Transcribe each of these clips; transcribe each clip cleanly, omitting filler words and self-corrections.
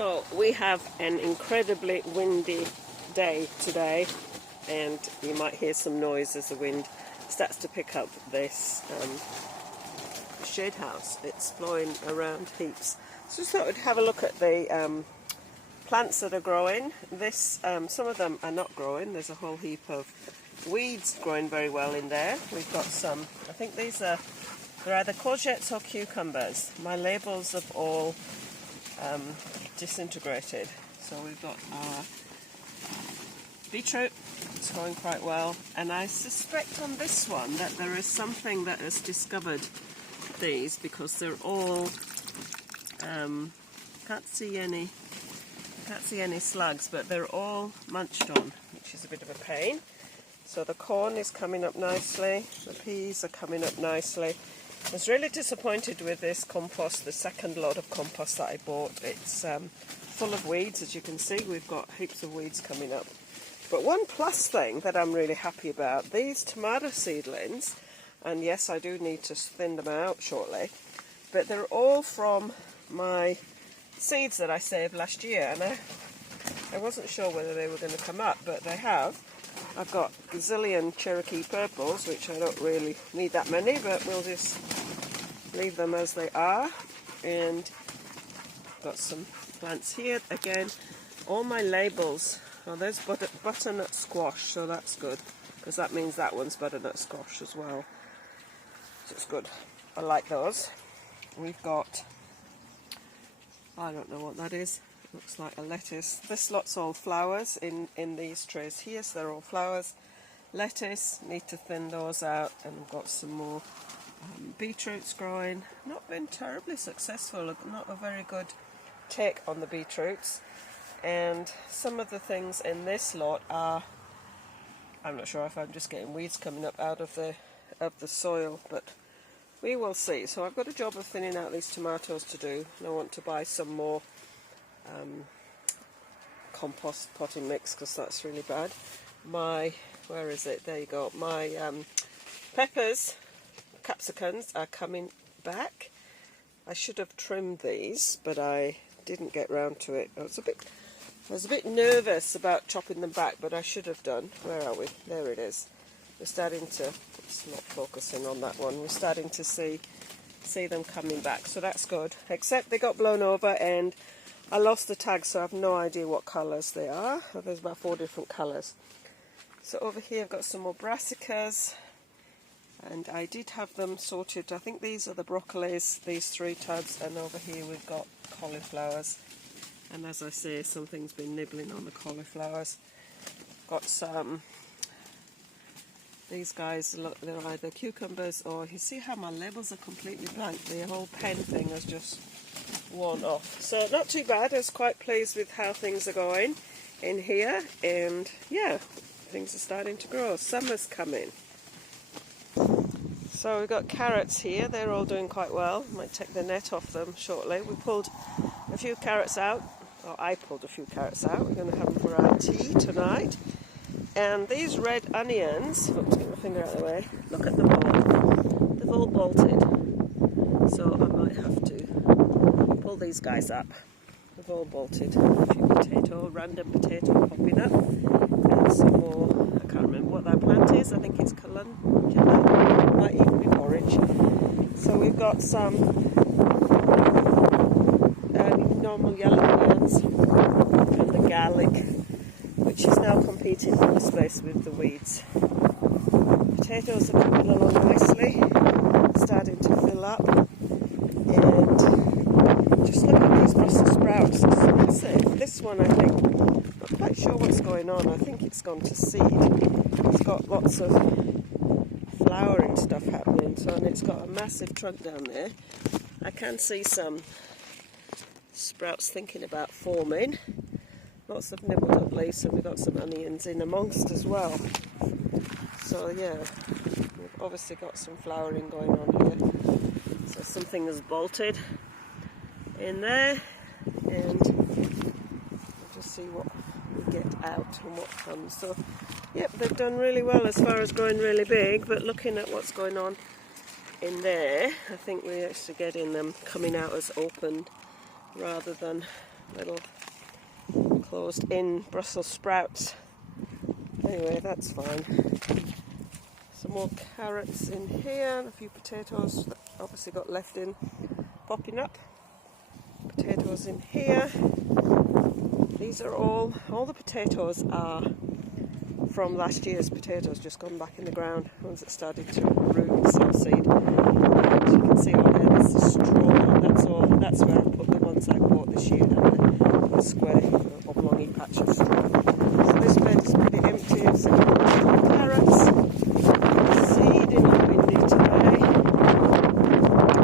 So we have an incredibly windy day today, and you might hear some noise as the wind starts to pick up this shade house. It's blowing around heaps. So just thought we'd have a look at the plants that are growing. Some of them are not growing. There's a whole heap of weeds growing very well in there. We've got some, I think they're either courgettes or cucumbers. My labels have all disintegrated. So we've got our beetroot. It's going quite well, and I suspect on this one that there is something that has discovered these, because they're all can't see any slugs, but they're all munched on, which is a bit of a pain. So the corn is coming up nicely, the peas are coming up nicely. I was really disappointed with this compost, the second lot of compost that I bought. It's full of weeds, as you can see. We've got heaps of weeds coming up. But one plus thing that I'm really happy about, these tomato seedlings, and yes, I do need to thin them out shortly, but they're all from my seeds that I saved last year, and I wasn't sure whether they were going to come up, but they have. I've got a gazillion Cherokee purples, which I don't really need that many, but we'll just leave them as they are. And got some plants here. Again, all my labels. Oh, there's butternut squash, so that's good, because that means that one's butternut squash as well. So it's good. I like those. We've got, I don't know what that is. Looks like a lettuce. This lot's all flowers in these trays here, so they're all flowers. Lettuce, need to thin those out, and we've got some more beetroots growing. Not been terribly successful, not a very good take on the beetroots. And some of the things in this lot are, I'm not sure if I'm just getting weeds coming up out of the soil, but we will see. So I've got a job of thinning out these tomatoes to do, and I want to buy some more compost potting mix, because that's really bad. Where is it? There you go. My peppers, capsicums are coming back. I should have trimmed these, but I didn't get round to it. I was a bit nervous about chopping them back, but I should have done. Where are we? There it is. We're starting to, it's not focusing on that one, we're starting to see them coming back, so that's good. Except they got blown over and I lost the tags, so I have no idea what colours they are. There's about 4 different colours. So over here I've got some more brassicas, and I did have them sorted. I think these are the broccolis, these 3 tubs, and over here we've got cauliflowers. And as I say, something's been nibbling on the cauliflowers. Got some, these guys, look, they're either cucumbers or, you see how my labels are completely blank? The whole pen thing has just worn off. So not too bad. I was quite pleased with how things are going in here, and yeah, things are starting to grow. Summer's coming. So we've got carrots here. They're all doing quite well. Might take the net off them shortly. We pulled a few carrots out, or I pulled a few carrots out. We're going to have them for our tea tonight. And these red onions, oops, get my finger out of the way, look at them all. They've all bolted. So I might have to pull these guys up. They've all bolted. A few random potato popping up. And some more, I can't remember what that plant is. I think it's calendula, might even be orange. So we've got some normal yellow onions and the garlic, which is now competing for the space with the weeds. Potatoes are coming along nicely, starting to fill up, and just look at these Brussels sprouts. It's massive. This one, I think, not quite sure what's going on. I think it's gone to seed. It's got lots of flowering stuff happening, so, and it's got a massive trunk down there. I can see some sprouts thinking about forming. Lots of nibbled up leaves, and we've got some onions in amongst as well. So yeah, we've obviously got some flowering going on here. So something has bolted in there, and we'll just see what we get out and what comes. So yep, they've done really well as far as growing really big, but looking at what's going on in there, I think we're actually getting them coming out as open rather than little closed-in Brussels sprouts. Anyway, that's fine. Some more carrots in here, and a few potatoes that obviously got left in, popping up. Potatoes in here. These are all the potatoes are from last year's potatoes, just gone back in the ground, ones that started to root and self-seed. And you can see on there, there's the straw, that's where I put the ones I bought this year, and the square oblongy patch of straw. So this bed is pretty empty of carrots. Seeding and windy today.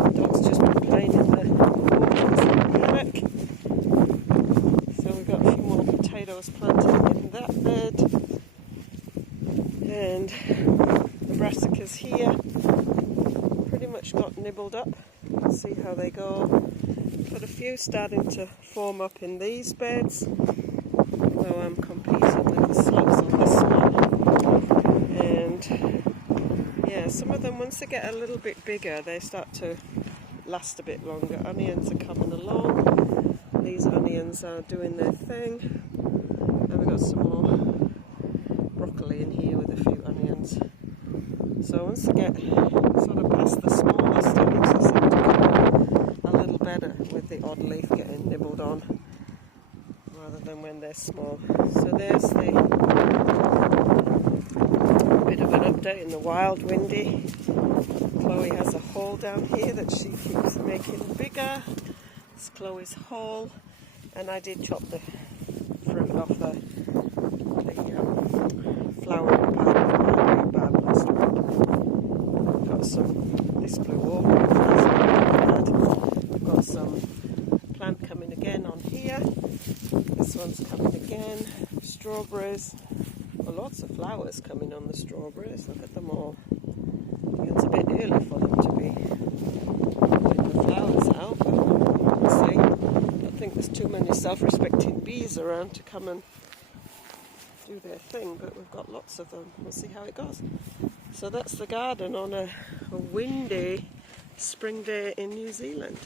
The dog's just been playing in the paddock. So we've got a few more potatoes planted in that bed. And the brassicas here pretty much got nibbled up. Let's see how they go. Got a few starting to form up in these beds, though I'm competing with the slugs on this one. And yeah, some of them, once they get a little bit bigger, they start to last a bit longer. Onions are coming along. These onions are doing their thing. And we've got some more broccoli in here with a few onions. So once they get sort of past the smaller stage, they seem to come a little better with the odd leaf getting nibbled on rather than when they're small. So there's the bit of an update in the wild windy. Chloe has a hole down here that she keeps making bigger. It's Chloe's hole, and I did chop the fruit off the flowering part of my rhubarb last week. I've got some, this blew over, I've got some plant coming again on here. This one's coming again. Strawberries. Well, lots of flowers coming on the strawberries. Look at them all. I think it's a bit early for them to be putting the flowers out, but we'll see. I don't think there's too many self-respecting bees around to come and do their thing, but we've got lots of them. We'll see how it goes. So that's the garden on a windy spring day in New Zealand.